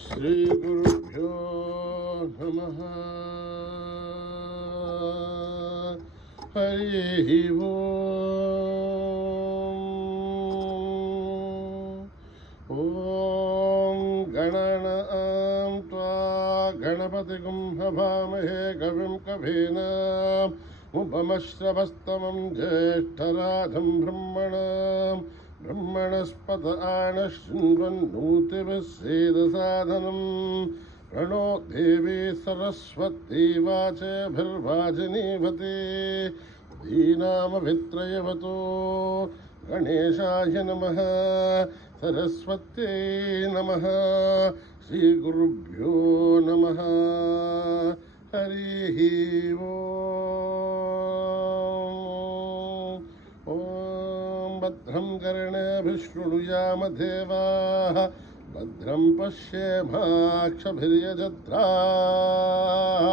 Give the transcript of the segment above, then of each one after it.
श्रीगुरुभ्यो नमः। हरिः ॐ गणनां त्वा गणपतिं हवामहे कविं कवीनाम् उपमश्रवस्तमं ज्येष्ठराजं ब्रह्मणस्पत आनशृण्वन्नोतिभिः सेदसादनम् प्रणो देवी सरस्वती वाचभिर्वाजिनीवती दीनामभित्रयवतो गणेशाय नमः सरस्वत्यै नमः श्रीगुरुभ्यो नमः हरिः ॐ भद्रं कर्णेभिः शृणुयाम देवाः भद्रं पश्येमाक्षभिर्यजत्राः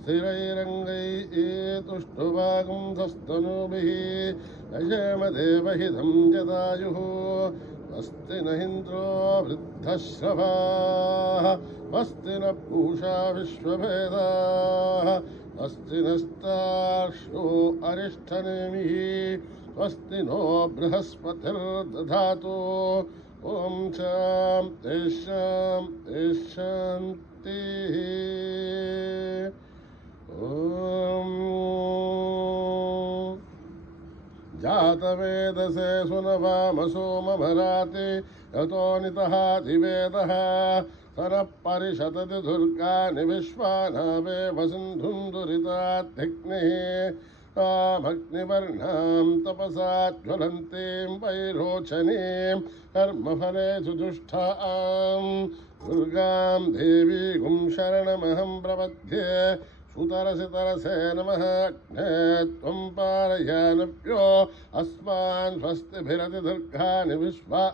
स्थिरैरङ्गैस्तुष्टुवागुं धस्तनूभिः यजेम देवहितं जदायुः स्वस्ति न इन्द्रो वृद्धश्रवाः स्वस्ति न पूषा विश्ववेदाः स्वस्ति नस्तार्क्ष्यो अरिष्ठनेमिः स्वस्ति नो बृहस्पतिर्दधातु ॐ शान्ति शान्ति शान्तिः। ॐ जातवेदसे सुनवामसो ममराति यतो नितः दिवेदः सरः परिषदति दुर्गानि विश्वानावेव सिन्धुं दुरिताधिग्निः भक्तिवर्णां तपसा ज्वलन्तीं वैरोचनीं कर्मफले सुदुष्टां दुर्गां देवीं शरणमहं प्रपद्ये सुतरसि तरसे नमः अग्ने त्वं पारयानभ्यो अस्मान् स्वस्तिभिरति दुर्गानि विश्वा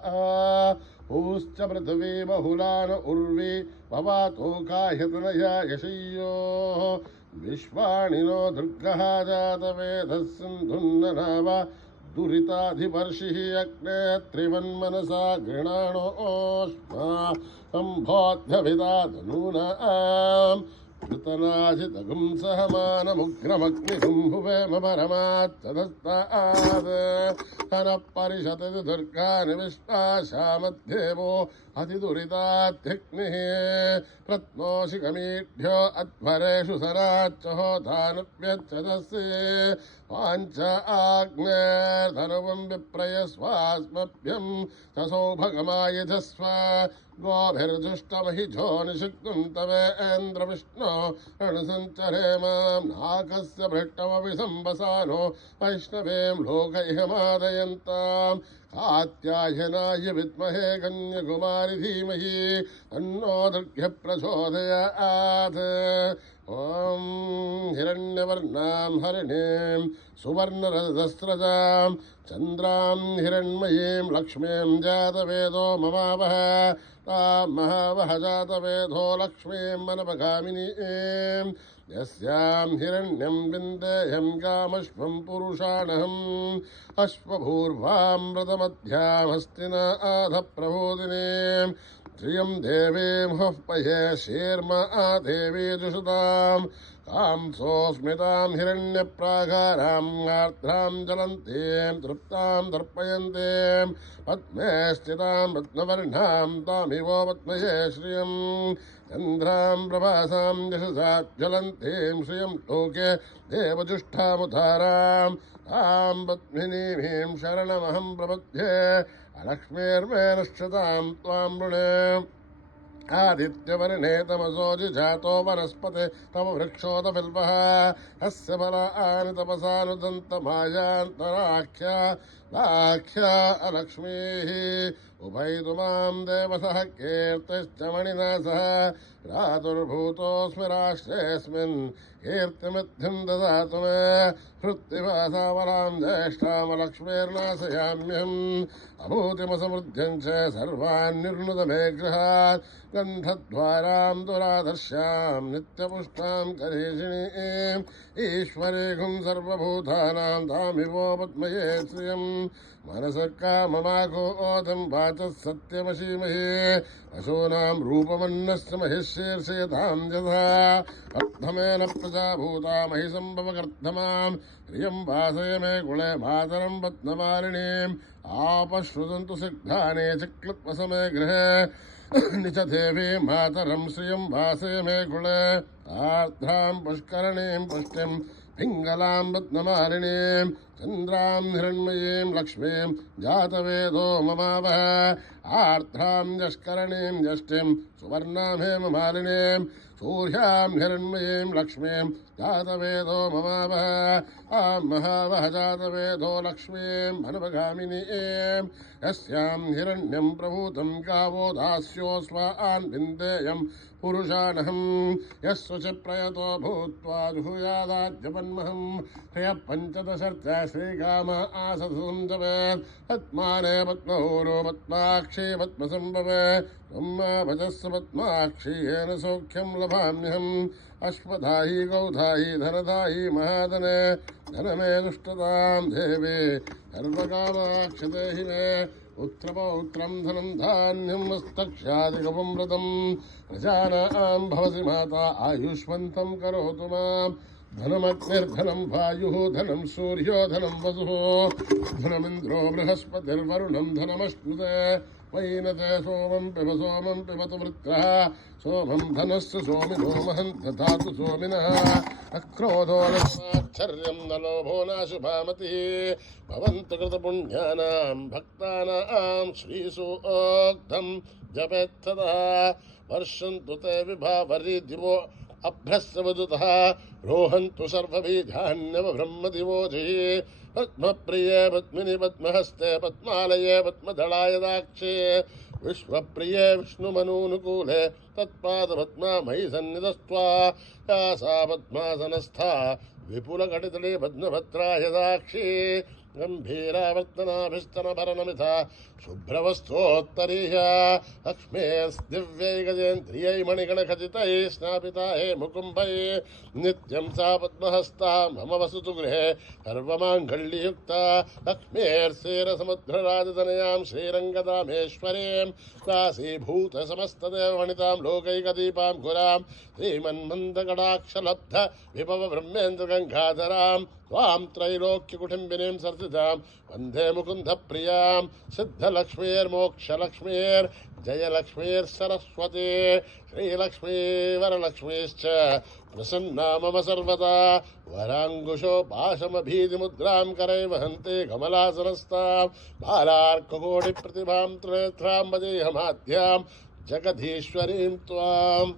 पूश्च पृथिवी बहुलान उर्वी भवातो काह्यतनया यशय्योः विश्वाणिनो दुर्गः जातवेदः सिन्धुन्ननाव दुरिताधिवर्षिः अग्ने त्रिवन्मनसा गृणाणोऽस्मा सम्भोध्यभिदा धनूनाम् कृतनाजितगुं सहमानमुग्रमग्निगुं भुवेम परमाच्चदस्तात् हनः परिषदति दुर्गानि विश्वाशामध्येवो अतिदुरिताध्यग्निः प्रत्नोषिकमीढ्यो अध्वरेषु सराच्च होतानुव्यच्छदस्य वाञ्च आग्नेर्धनुवं विप्रयस्वास्मभ्यं च सौभगमायजस्व गोभिर्जुष्टमहिजो निषिग्गुं तवेन्द्रविष्णो रणसञ्चरेमां नाकस्य भृष्टमपि सम्वसानो वैष्णवीं लोकैहमादयन्ताम् कात्यायनाय विद्महे कन्याकुमारी धीमहि तन्नो दुर्गे प्रचोदयात्। ॐ हिरण्यवर्णां हरिणीं सुवर्णरजस्रजां चन्द्रां हिरण्मयीं लक्ष्मीं जातवेदो ममावह तां महावह जातवेदो लक्ष्मीं मनपगामिनीं यस्यां हिरण्यं विन्देयं कामश्वं पुरुषाणहम् अश्वभूर्वामृतमध्यामस्तिनाथ प्रबोधिनीं श्रियं देवीं हुःपये शीर्मा देवी जुषतां कांसोऽस्मितां हिरण्यप्राकारां आर्द्रां ज्वलन्तीं तृप्तां तर्पयन्तीं पद्मे स्थितां रत्नवर्णां तामिवो पद्मये श्रियं चन्द्रां प्रभासां यशसा ज्वलन्तीं श्रियं लोके देवजुष्ठामुदारां तां पद्मिनीं शरणमहं प्रपद्ये अलक्ष्मीर्मे नश्यतां त्वां वृणे आदित्यवर्णे तमसोऽजि जातो वनस्पते तव वृक्षोदबिल्वः अस्य फलानि तपसानुदन्तमायान्तराख्या लाख्या अलक्ष्मीः उभयतु मां देवसः कीर्तिश्च मणिना सह भ्रातुर्भूतोऽस्मि राष्ट्रेऽस्मिन् कीर्तिमिद्धिं ददातु मे हृत्तिवासावरां ज्येष्ठामलक्ष्मीर्नाशयाम्यहम् अभूतिमसमृद्ध्यं च सर्वान् निर्नुद मे गृहात् गन्धद्वारां दुरादर्श्यां नित्यपुष्टां करेशिणीम् ईश्वरीं सर्वभूतानां तामिवो पद्मये श्रियम् मनसः काममागोदं वाचः सत्यमशीमहे पशूनां रूपमन्नस्य महिषीर्षयतां यथा अर्धमेन प्रजाभूता महि सम्भवकर्धमां प्रियं वासय मे कुले मातरं पद्ममालिनीम् आपश्रुतन्तु सिग्धाने चिक्लत्वसमे गृहे निचदेवी मातरं श्रियं वासय मे कुले आर्द्रां पुष्करणीं पुष्टिं पिङ्गलां पद्ममालिनीं चन्द्रां हिरण्मयीं लक्ष्मीं जातवेदो ममावह आर्द्रां यष्करणीं यष्टिं सुवर्णां हेममालिनीं सूर्यां हिरण्मयीं लक्ष्मीं जातवेदो ममावह महावह जातवेदो लक्ष्मीं मनुपगामिनीं यस्यां हिरण्यं प्रभूतं गावो दास्योऽस्मान् विन्देयं पुरुषानहं यस्व च प्रयतो भूत्वा जुहुयादाद्यपन्महं ह्यः पञ्चदशर्चा श्रीकाम आसदं जपेत् पद्माने पद्महूरो पद्माक्षी पद्मसम्भवे ब्रह्मा भजस्व पद्माक्षी येन सौख्यं लभाम्यहम् अश्वधायी गौधायी धनधायी महाधने धनमे दुष्टतां देवे सर्वकामाक्ष देहि मे पुत्रपौत्रं धनं धान्यं मस्तक्ष्यादिकं व्रतं प्रजानां भवसि माता आयुष्मन्तं करोतु मां धनमग्निर्धनं वायुः धनं सूर्यो धनं वसुः धनमिन्द्रो बृहस्पतिर्वरुणं धनमश्नुते वैनते सोमं पिबतु वृत्रः सोमं धनस्य सोमिनो महं दधातु सोमिनः अक्रोधो नश्चर्यं न लोभो नाशुभामतिः भवन्तु कृतपुण्यानां भक्तानां श्रीसूक्तं जपेत्तदा वर्षन्तु ते विभावरी दिवो अभ्रस्वदुतः रोहन्तु सर्वबीजान्यव ब्रह्मदिवोजिः पद्मप्रिये पद्मिनि पद्महस्ते पद्मालये पद्मदलाय दाक्षे विश्वप्रिये विष्णुमनूनुकूले तत्पादपद्मा मयि सन्निधस्त्वा या सा पद्मासनस्था विपुलकटितले पद्मभद्राय दाक्षी गम्भीरावर्तनाभिस्तनभरणमिथा शुभ्रवस्त्रोत्तरीया लक्ष्मेस्दिव्यै गजेन्द्रियै मणिगणखचितैः स्नापिता हे मुकुम्भैः नित्यं सा पद्महस्ता मम वसतु गृहे सर्वमाङ्गल्ययुक्ता लक्ष्मीर्षेरसमुद्रराजतनयां श्रीरङ्गदामेश्वरीं दासीभूतसमस्तदेववनितां लोकैकदीपां गुरां श्रीमन्मन्दकटाक्षलब्ध विभव ब्रह्मेन्द्रगङ्गाधरां त्वां त्रैलोक्यकुटुम्बिनीं सरसिजां वन्दे मुकुन्दप्रियां सिद्धलक्ष्मीर्मोक्षलक्ष्मीर्जयलक्ष्मीर्सरस्वती श्रीलक्ष्मीवरलक्ष्मीश्च प्रसन्ना मम सर्वदा वराङ्गुशो पाशमभीतिमुद्रां करैः वहन्ति कमलासनस्तां बालार्ककोटिप्रतिभां त्रिनेत्रां वदेहमाद्यां जगदीश्वरीं त्वाम्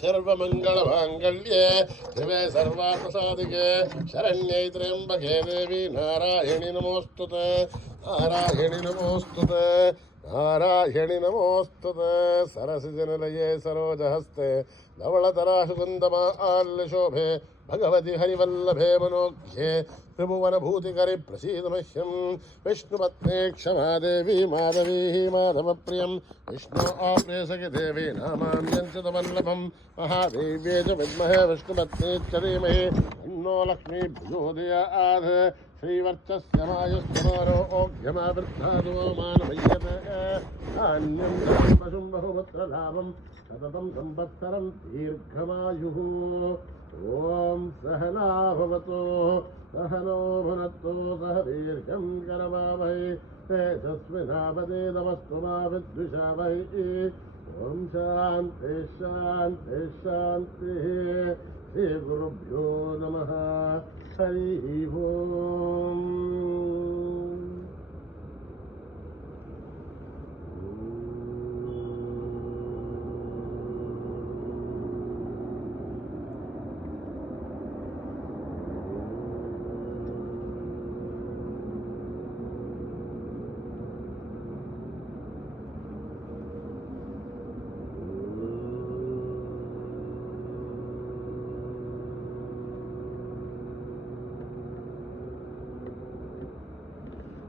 सर्वमङ्गलमाङ्गल्ये शिवे सर्वार्थसाधिके शरण्यै त्र्यम्बके देवी नारायणि नमोऽस्तुते नारायणि नमोऽस्तुते नारायणि नमोऽस्तुते सरसिजनिलये सरोजहस्ते धवलतराशुकुन्दमाल्यशोभे भगवति हरिवल्लभे मनोज्ञे त्रिभुवनभूतिकरि प्रसीदमह्यं विष्णुपत्नी क्षमा देवी माधवी माधवप्रियं विष्णु आप्रेसकि देवी नामान्यञ्चितवल्लभं महादेव्ये च विद्महे विष्णुपत्नी च धीमहि तन्नो लक्ष्मी प्रचोदयात् श्रीवर्चस्य मायुस्तमानो ओघ्यमावृद्धादो मानमय्यते धान्यं पशुं बहुपुत्रलाभं सततं संवत्सरं दीर्घमायुः ओम सहना भवतु सहनो भुनक्तु सह वीर्यं करवावहै तेजस्विनावदेतमस्तु मा विद्विषावहै ओम शान्ति शान्ति शान्तिः श्रीगुरुभ्यो नमः हरिः ओम्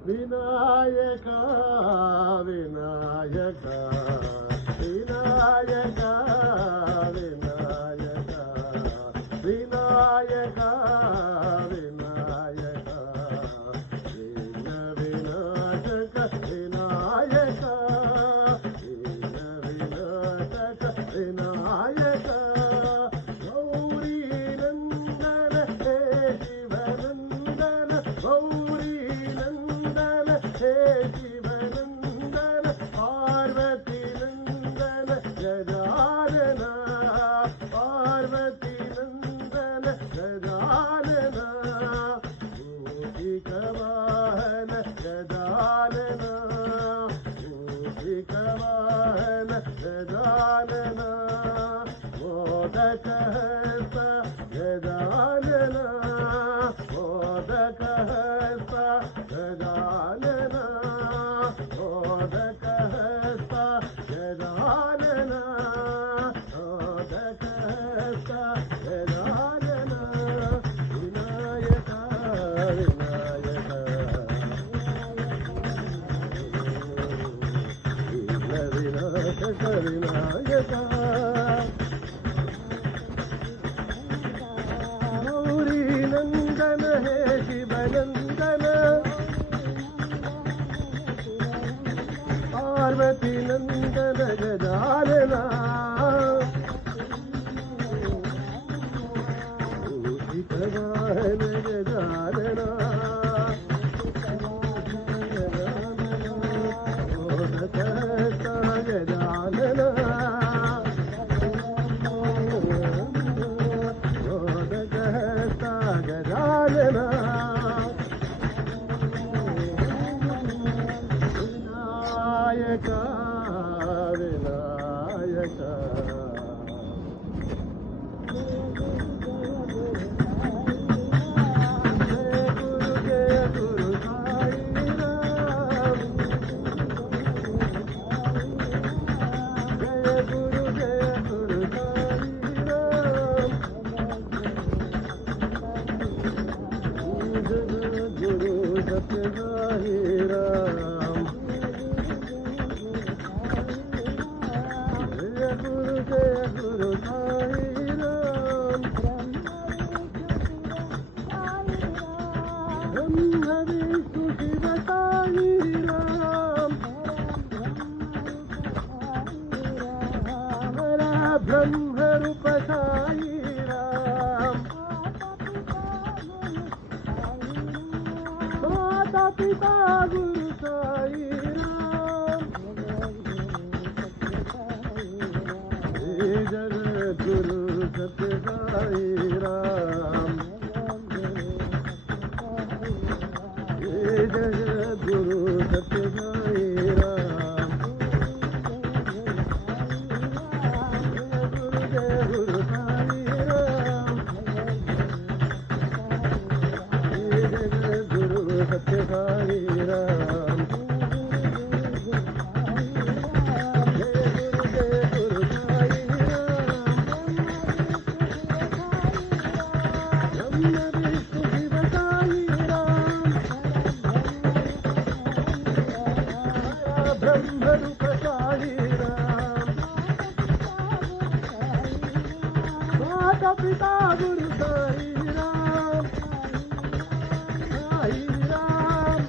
विनायका विनायका विनायका विनायका विनायका विनायका विघ्न शिवनन्दन पार्वती नन्दन गजानन पार्वती नन्दन गजानन मूषिकवाहन गजानन मूषिकवाहन गजानन मोदकहस्त गजानन मोदकहस्त गजानन मोदकहस्त गजानन मोदकहस्त गजानन विनायक विनायक विनायक विनायक गौरी नंदन हे शिवनंदन पार्वती नंदन गजानन मूषिकवाहन गजानन मोदकहस्त गजानन मोदकहस्त गजानन विनायक विनायक जय गुरु साई राम जय गुरु साई राम गुरु सत्य साई राम जय गुरु साई राम ब्रह्म विष्णु शिव साई राम ब्रह्म रूप साई राम माता पिता गुरु साई राम हे जगत गुरु सत्य साई राम हे जगत गुरु सत्य साई राम जय गुरु साई राम हे जगत गुरु सत्य साई राम जय गुरु साई राम ब्रह्म विष्णु शिव साई राम ब्रह्म रूप साई राम माता पिता गुरु साई राम साई राम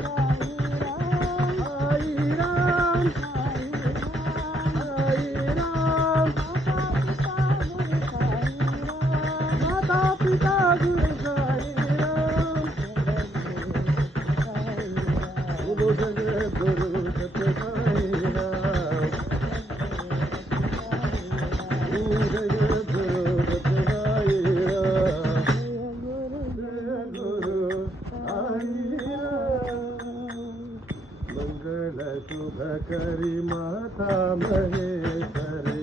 साई राम साई राम माता पिता गुरु साई राम बोलो जगत गुरु सत्य साई राम जगत गुरु सत्य साई राम जय गुरु साई राम मंगल शुभ करी माता महेश्वरी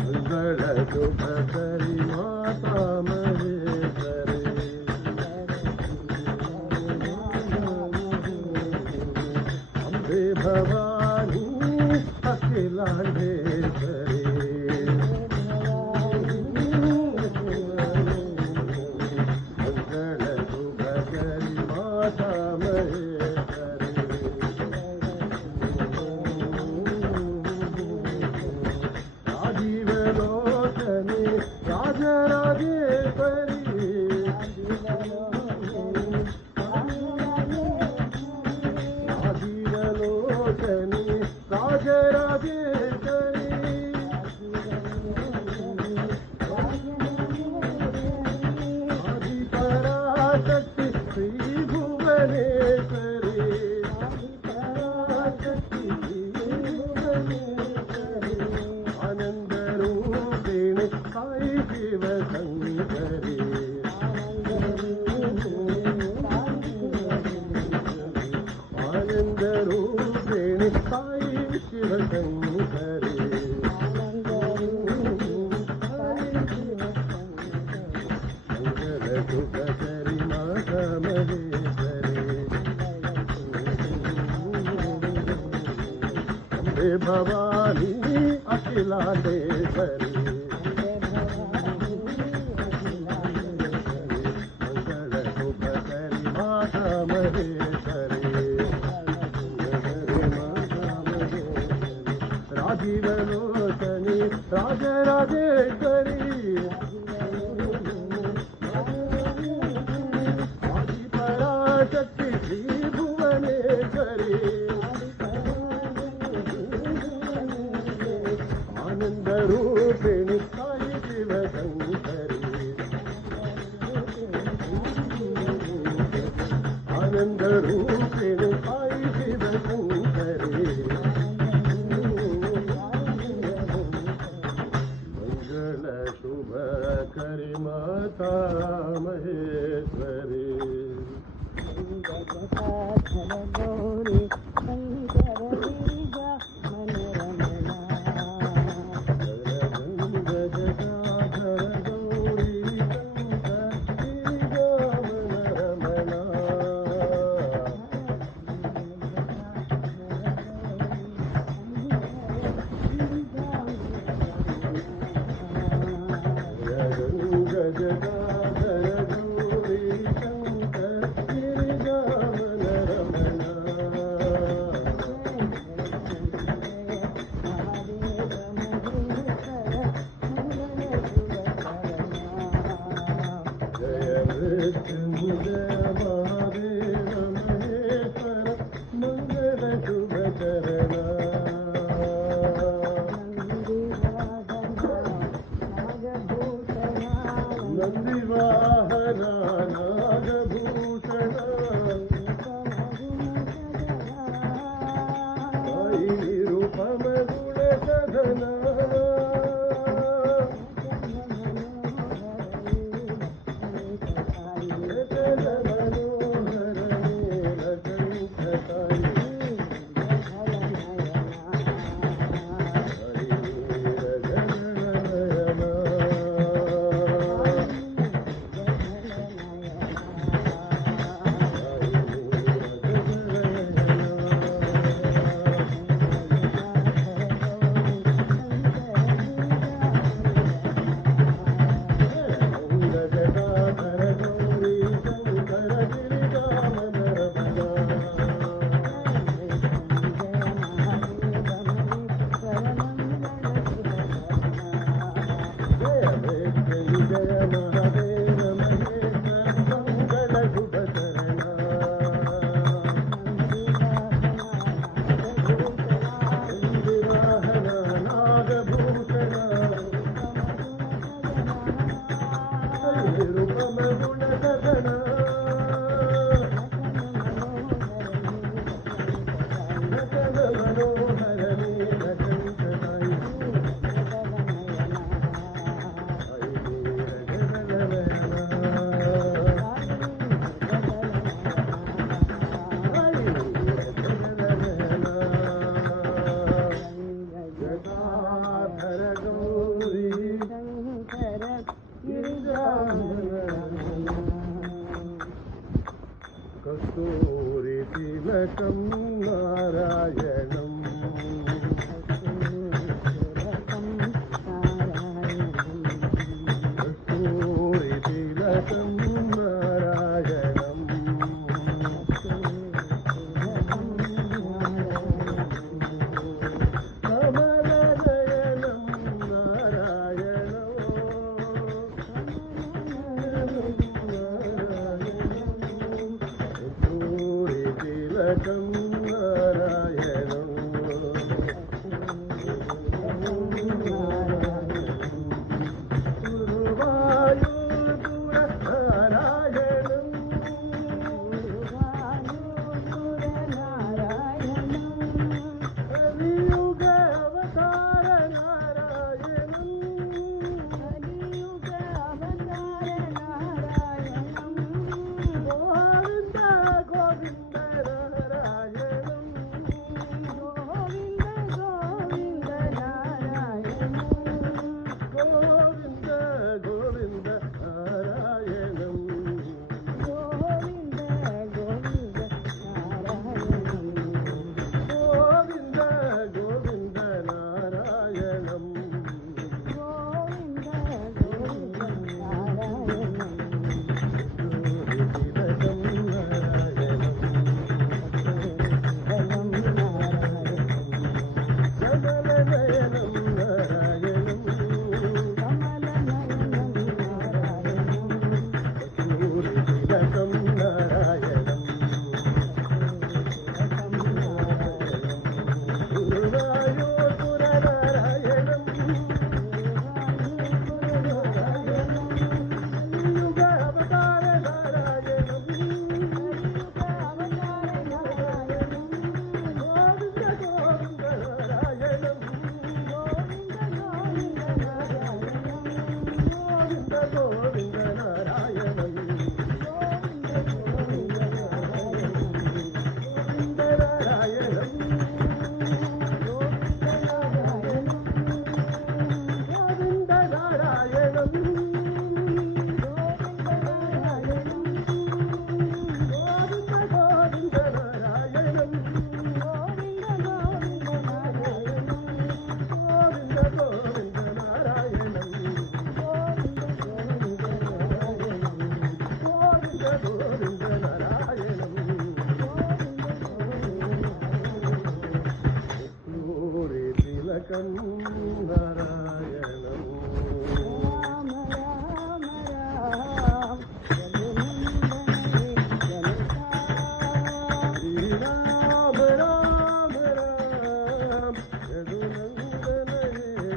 मंगल शुभ करी माता महेश्वरी अम्बे भवानी अखिलांडेश्वरी मंगल शुभ करी माता महेश्वरी राजीव लोचनी राजराजेश्वरी राजीव लोचनी శ్రీభువనేశ్వరి ఆదిపరాశక్తి శ్రీభువనేశ్వరి ఆనందరూపిణి సాయి శివశంకరి ఆనందరూపిణి సాయి శివశంకరి శుభకరి మాతా మహేశ్వరి అంబే భవానీ అఖిలాండేశ్వరి మంగళ శుభకరి మాతా మహేశ్వరి రాజీవలోచని రాజరాజేశ్వరి ఆదిపరాశక్తి శ్రీభువనేశ్వరి ఆనందరూపిణి సాయి శివశంకరి ఆనందరూపిణి సాయి శివశంకరి మంగళ శుభకరి మాతా మహేశ్వరి గౌరీ శంకర గిరిజా మనరమణ జగదాధర గౌరీ శంకర గిరిజామనరమణ జగదాధర గౌరీ శంకర గిరిజామనరమణ జయ మృత్యుంజయ మహాదేవ మహేశ్వర మంగళ శుభచరణ నందివాహన నాగభూషణ సాయి నిరుపమ గుణ సదన సకల మనోహర నీలకంఠ సాయి సాయి నీలగణనయన జగదాధర గౌరీ శంకర గిరిజామనరమణ జయ మృత్యుంజయ మహాదేవ మహేశ్వర మంగళ శుభచరణ నందివాహన నాగభూషణ నిరుపమ గుణ సదన సకల మనోహర నీలకంఠ సాయి సాయి నీలగణనయన సాయి నీలగణనయన జగదాధర గౌరీ కస్తూరి తిలకం నారాయణం కస్తూరి తిలకం నారాయణం కమలనయనం నారాయణం కస్తూరి తిలకం నారాయణం గురువాయూర్ నారాయణం గోవింద నారాయణం కస్తూరి తిలకం నారాయణం శ్రీరామ రామ రామ యదునందన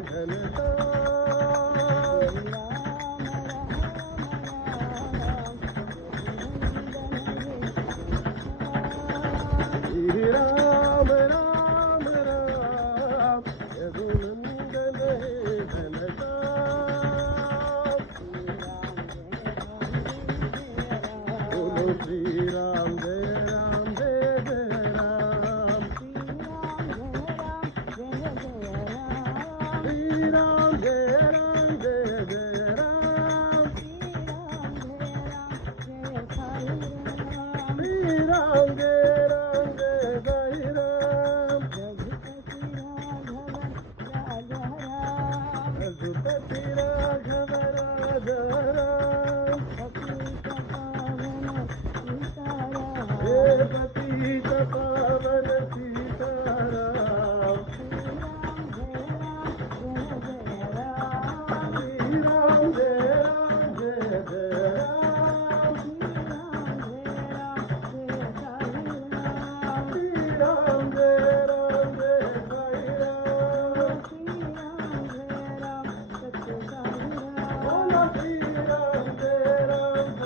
ఘనతా శ్రీరామ రామ రామ యదునందన ఘనతా बोलो श्री राम जय जय राम श्री राम जय जय राम श्री राम जय साई राम रघुपति राघव राजा राम हे पतित पावन सीताराम श्री राम जय जय राम श्री राम जय साई राम बोलो श्री राम जय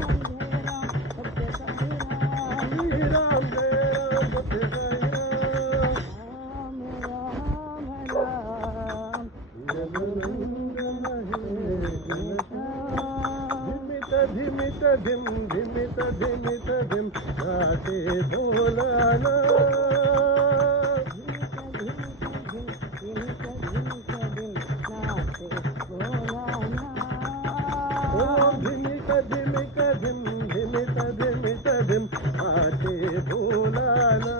सत्य साई राम धिमित धिम धिमित धिमित धिम नाचे भोलाना ओ धिमित धिमित धिम धिमित धिमित धिम नाचे भोलाना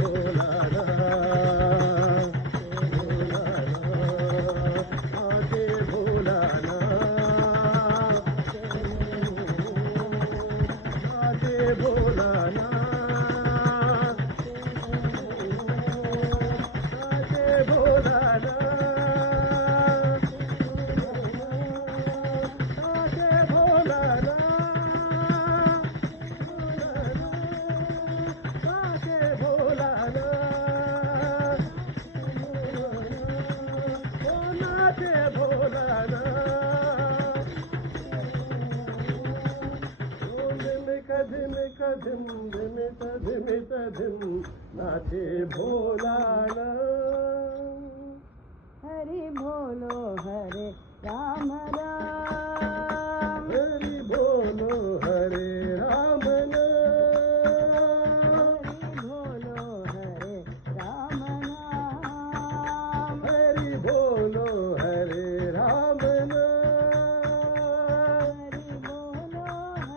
भोलाना आके भोलाना आके भोलाना आके भोलाना आके भोलाना आके भोलाना ओ नाचे भोलाना ओ धिमिक धिमिक धिम धिमिक धिमिक धिम नाचे भोलाना हरि बोलो हरे राम राम हरि बोलो हरे राम नाम हरि बोलो हरे राम नाम हरि बोलो हरे राम नाम हरि बोलो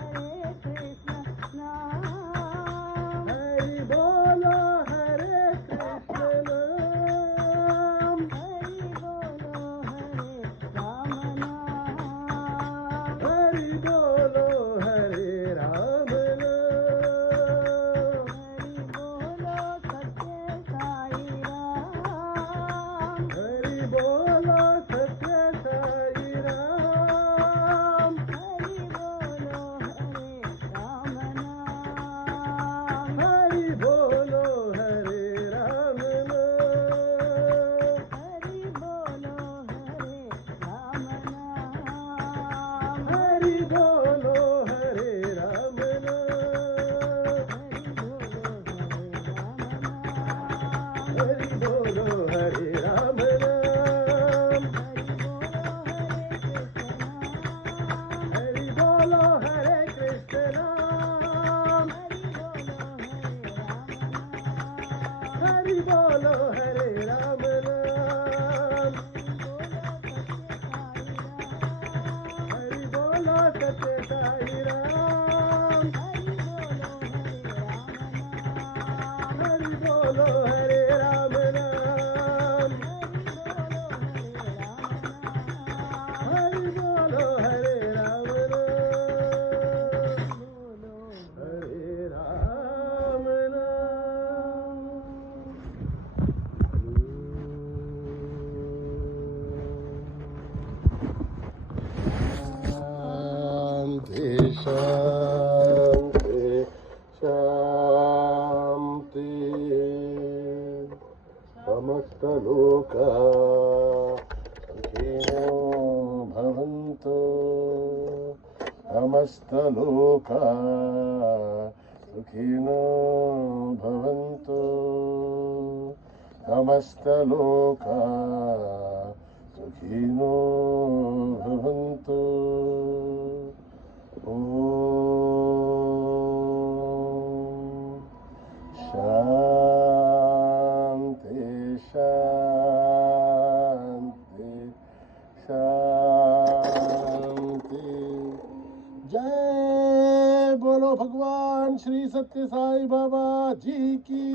हरे कृष्ण नाम हरि बोलो हरे कृष्ण नाम हरि बोलो हरे राम नाम हरि बोलो हरे राम नाम हरि बोलो सत्य साई राम हरि बोलो सत्य साई राम हरि बोलो हरे राम नाम हरि बोलो हरे राम नाम हरि बोलो हरे राम नाम हरि बोलो हरे राम नाम हरि बोलो हरे राम नाम हरि बोलो हरे कृष्ण नाम हरि बोलो हरे राम नाम हरि बोलो सत्य साई राम हरि बोलो हरे राम नाम हरि बोलो हरे राम नाम हरे राम शांति शांति शांति समस्त लोका सुखिनो भवन्तु समस्त लोका सुखिनो भवन्तु समस्त लोका सुखिनो भवन्तु ॐ शान्ति शान्ति शान्ति जय बोलो भगवान श्री सत्य साई बाबा जी की